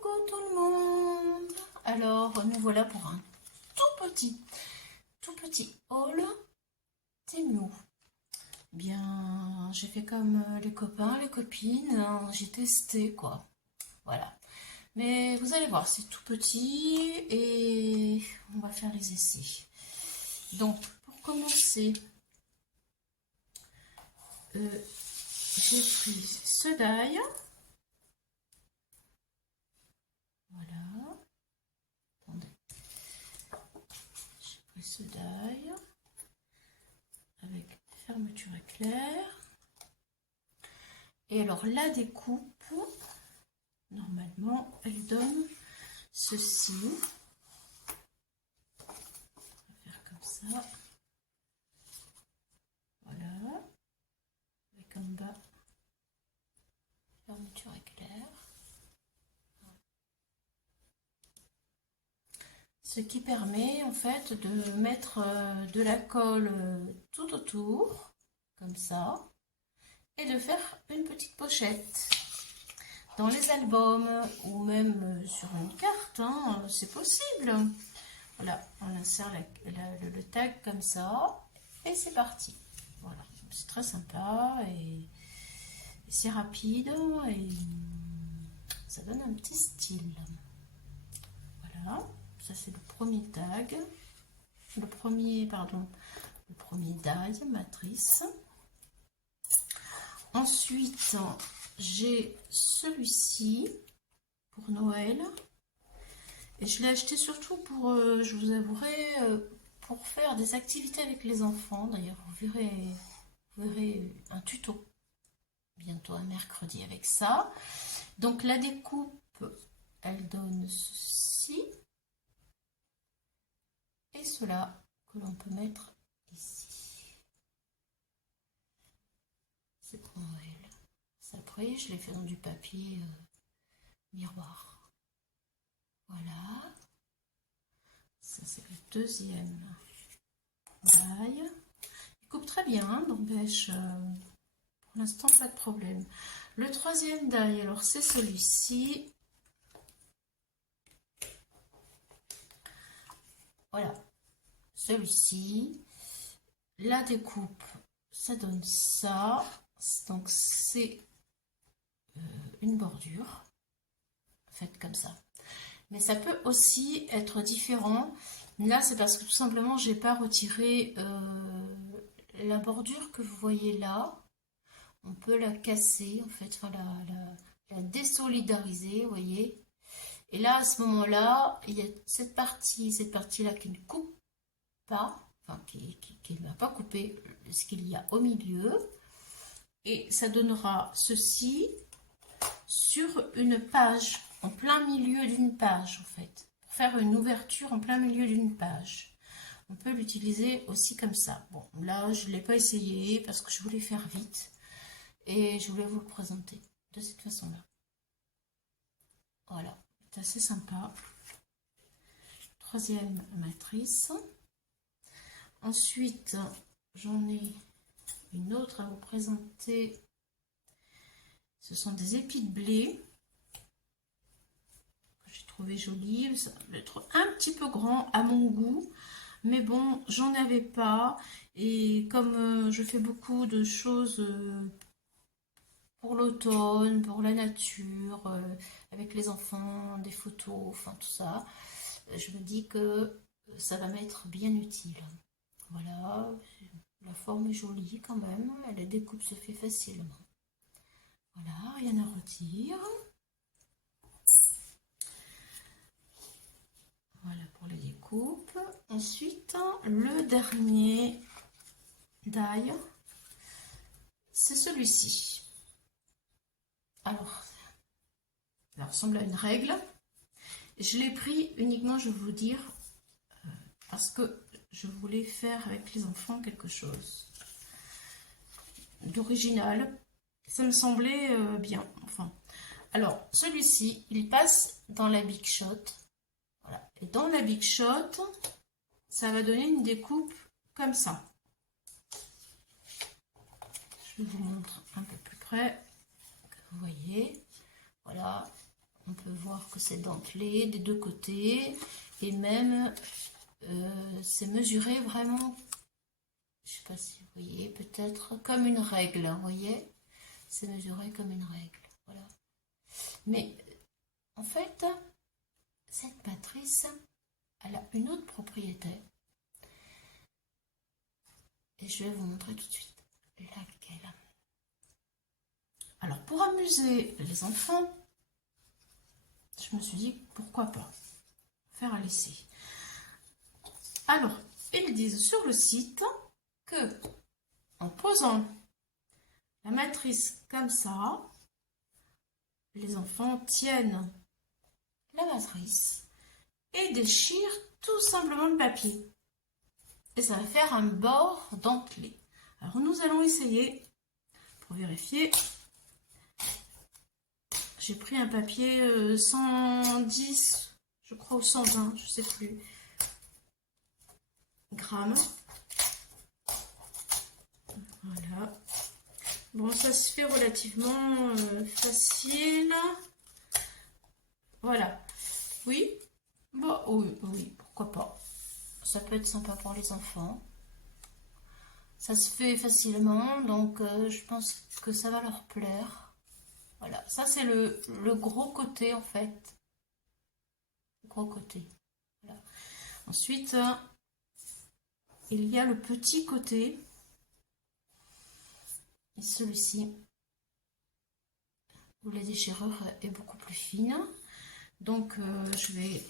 Coucou tout le monde. Alors nous voilà pour un tout petit haul Temu. Bien, j'ai fait comme les copains, les copines, hein, j'ai testé quoi. Voilà. Mais vous allez voir, c'est tout petit et on va faire les essais. Donc pour commencer, j'ai pris ce die. Voilà. Attendez. J'ai pris ce die avec fermeture éclair. Et alors la découpe, normalement, elle donne ceci. On va faire comme ça. Voilà. Avec en bas, fermeture éclair. Ce qui permet en fait de mettre de la colle tout autour, comme ça, et de faire une petite pochette. Dans les albums ou même sur une carte, hein, c'est possible. Voilà, on insère le tag comme ça et c'est parti. Voilà, c'est très sympa et c'est rapide et ça donne un petit style. Voilà, ça c'est le premier tag, le premier die matrice. Ensuite, j'ai celui-ci pour Noël. Et je l'ai acheté surtout pour, je vous avouerai, pour faire des activités avec les enfants. D'ailleurs, vous verrez un tuto bientôt un mercredi avec ça. Donc la découpe, elle donne ceci et cela que l'on peut mettre ici. C'est pour Noël. Après, je l'ai fait dans du papier miroir. Voilà. Ça, c'est le deuxième die. Il coupe très bien, n'empêche, pour l'instant, pas de problème. Le troisième die, alors c'est celui-ci. Voilà. Celui-ci. La découpe, ça donne ça. Donc, c'est une bordure faite comme ça. Mais ça peut aussi être différent. Là, c'est parce que tout simplement, j'ai pas retiré la bordure que vous voyez là. On peut la casser, en fait, enfin, la désolidariser, vous voyez. Et là, à ce moment-là, il y a cette partie-là qui ne coupe pas, enfin, qui ne va pas couper ce qu'il y a au milieu. Et ça donnera ceci sur une page, en plein milieu d'une page, en fait. Pour faire une ouverture en plein milieu d'une page. On peut l'utiliser aussi comme ça. Bon, là, je ne l'ai pas essayé parce que je voulais faire vite. Et je voulais vous le présenter de cette façon-là. Voilà, c'est assez sympa. Troisième matrice. Ensuite, j'en ai une autre à vous présenter. Ce sont des épis de blé que j'ai trouvé jolies. Ça va être un petit peu grand à mon goût. Mais bon, j'en avais pas. Et comme je fais beaucoup de choses pour l'automne, pour la nature, avec les enfants, des photos, enfin tout ça, je me dis que ça va m'être bien utile. Voilà, la forme est jolie quand même, la découpe se fait facilement. Voilà, rien à redire. Voilà pour les découpes. Ensuite, le dernier die, c'est celui-ci. Alors, ça ressemble à une règle. Je l'ai pris uniquement, je vais vous dire, parce que je voulais faire avec les enfants quelque chose d'original. Ça me semblait bien. Enfin, alors, celui-ci, il passe dans la Big Shot. Voilà. Et dans la Big Shot, ça va donner une découpe comme ça. Je vous montre un peu plus près. Vous voyez, voilà, On peut voir que c'est dentelé des deux côtés. Et même, c'est mesuré vraiment, je ne sais pas si vous voyez, peut-être comme une règle. Vous voyez, c'est mesuré comme une règle. Voilà. Mais en fait, cette matrice, elle a une autre propriété. Et je vais vous montrer tout de suite laquelle. Alors, pour amuser les enfants, je me suis dit, pourquoi pas faire un essai. Alors, ils disent sur le site que, en posant la matrice comme ça, les enfants tiennent la matrice et déchirent tout simplement le papier. Et ça va faire un bord dentelé. Alors, nous allons essayer pour vérifier. J'ai pris un papier 110, je crois, ou 120, je ne sais plus, grammes. Voilà. Bon, ça se fait relativement facile. Voilà. Oui. Bon, oui, oui, pourquoi pas. Ça peut être sympa pour les enfants. Ça se fait facilement, donc je pense que ça va leur plaire. Voilà, ça c'est le gros côté en fait. Gros côté. Voilà. Ensuite, il y a le petit côté. Et celui-ci, où la déchirure est beaucoup plus fine. Donc, je vais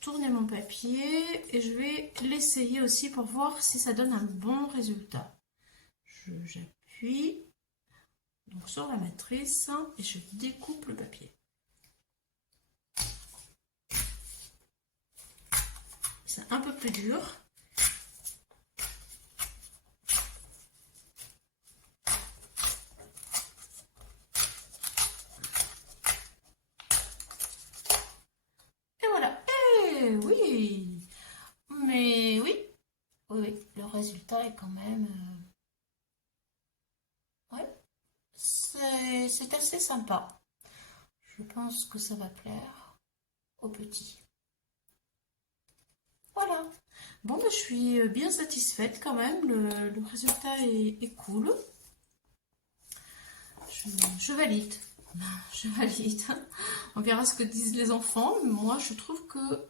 tourner mon papier et je vais l'essayer aussi pour voir si ça donne un bon résultat. J'appuie donc sur la matrice et je découpe le papier. C'est un peu plus dur. Et voilà. Et oui. Mais oui. Oui, le résultat est quand même... ouais. C'est assez sympa. Je pense que ça va plaire aux petits. Voilà. Bon, ben, je suis bien satisfaite quand même. Le résultat est cool. Je valide. Je valide. On verra ce que disent les enfants. Moi, je trouve que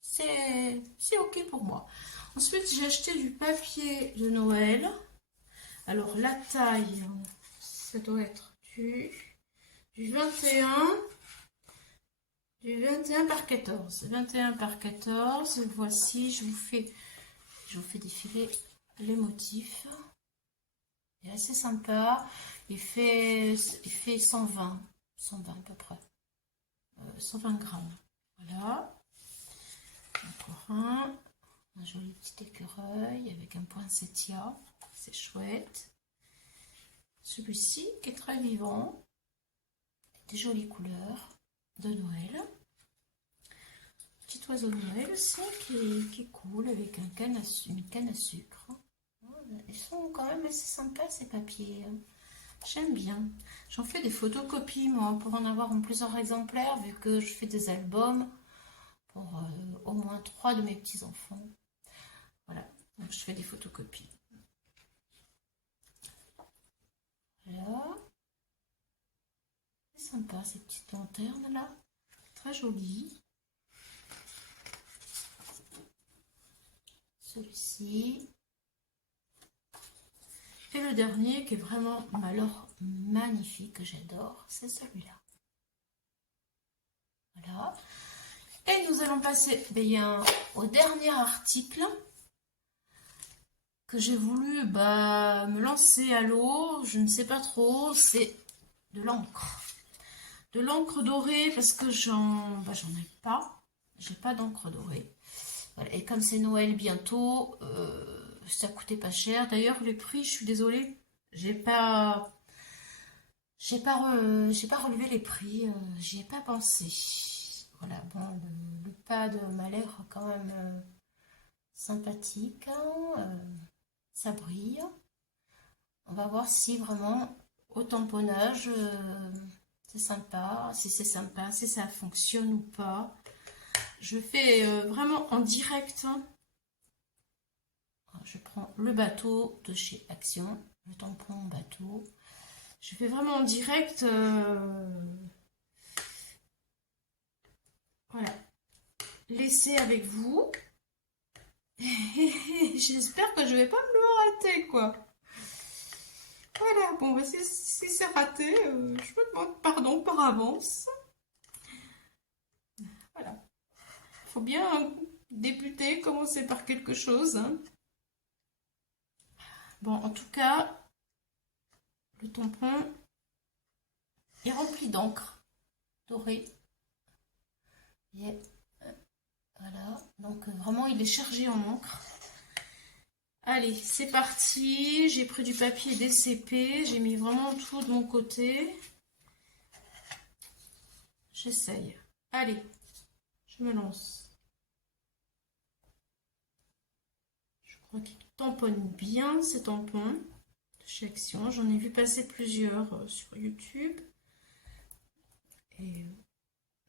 c'est ok pour moi. Ensuite, j'ai acheté du papier de Noël. Alors, la taille, ça doit être du 21. Du 21 par 14. 21 par 14. Voici, je vous fais défiler les motifs. Il est assez sympa. Il fait 120 à peu près. 120 grammes. Voilà. Encore un joli petit écureuil avec un poinsettia. C'est chouette. Celui-ci qui est très vivant. Des jolies couleurs de Noël. Petit oiseau de Noël aussi qui est cool avec une canne à sucre. Ils sont quand même assez sympas ces papiers. J'aime bien. J'en fais des photocopies moi pour en avoir en plusieurs exemplaires vu que je fais des albums pour au moins 3 de mes petits enfants. Voilà, donc je fais des photocopies. Voilà. C'est sympa ces petites lanternes là. Très jolies. Celui-ci. Et le dernier qui est vraiment alors magnifique, que j'adore, c'est celui-là. Voilà. Et nous allons passer bien au dernier article que j'ai voulu me lancer à l'eau. Je ne sais pas trop, c'est de l'encre. De l'encre dorée parce que j'en ai pas. J'ai pas d'encre dorée. Voilà. Et comme c'est Noël bientôt, ça coûtait pas cher. D'ailleurs, les prix, je suis désolée, j'ai pas relevé les prix, j'y ai pas pensé. Voilà, bon, le pad m'a l'air quand même sympathique, hein, ça brille. On va voir si vraiment au tamponnage, C'est sympa, si c'est sympa, si ça fonctionne ou pas. Je fais vraiment en direct, hein. Je prends le bateau de chez Action, le tampon bateau. Je fais vraiment en direct. Voilà. Laissez avec vous. J'espère que je vais pas me le rater, quoi. Voilà, bon, bah, si c'est raté, je me demande pardon par avance. Voilà. Faut bien débuter, commencer par quelque chose, hein. Bon, en tout cas, le tampon est rempli d'encre dorée. Et voilà, donc vraiment, il est chargé en encre. Allez, c'est parti. J'ai pris du papier DCP. J'ai mis vraiment tout de mon côté. J'essaye. Allez, je me lance. Je crois qu'il tamponne bien ces tampons de chez Action. J'en ai vu passer plusieurs sur YouTube. Et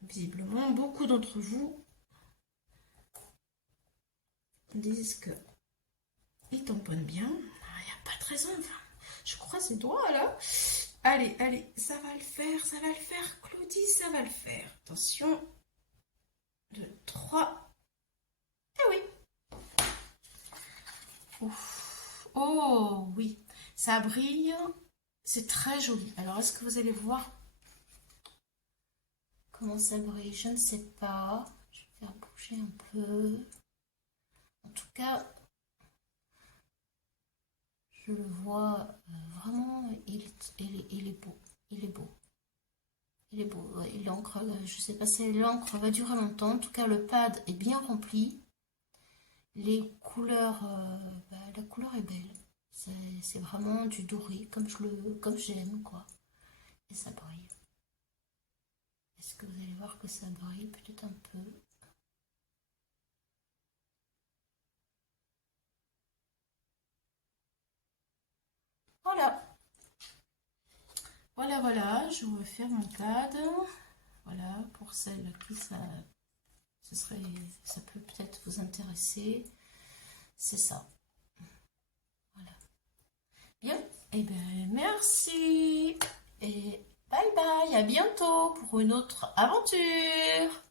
visiblement, beaucoup d'entre vous disent que il tamponne bien. Il n'y a pas de raison. Enfin, je croise les doigts là. Allez, allez, ça va le faire, ça va le faire. Claudie, ça va le faire. Attention. 2, 3. Eh oui. Ouf. Oh oui, ça brille. C'est très joli. Alors, est-ce que vous allez voir comment ça brille? Je ne sais pas. Je vais faire bouger un peu. En tout cas, je le vois vraiment. Il est beau. Il est beau. Il est beau. Ouais, l'encre, je ne sais pas si l'encre va durer longtemps. En tout cas, le pad est bien rempli. Les couleurs, la couleur est belle. C'est vraiment du doré, comme j'aime, quoi. Et ça brille. Est-ce que vous allez voir que ça brille peut-être un peu? Voilà. Voilà, voilà, je vais faire mon pad. Voilà, pour celles qui ça peut peut-être vous intéresser. C'est ça. Voilà. Bien. Eh bien, merci. Et bye bye. À bientôt pour une autre aventure.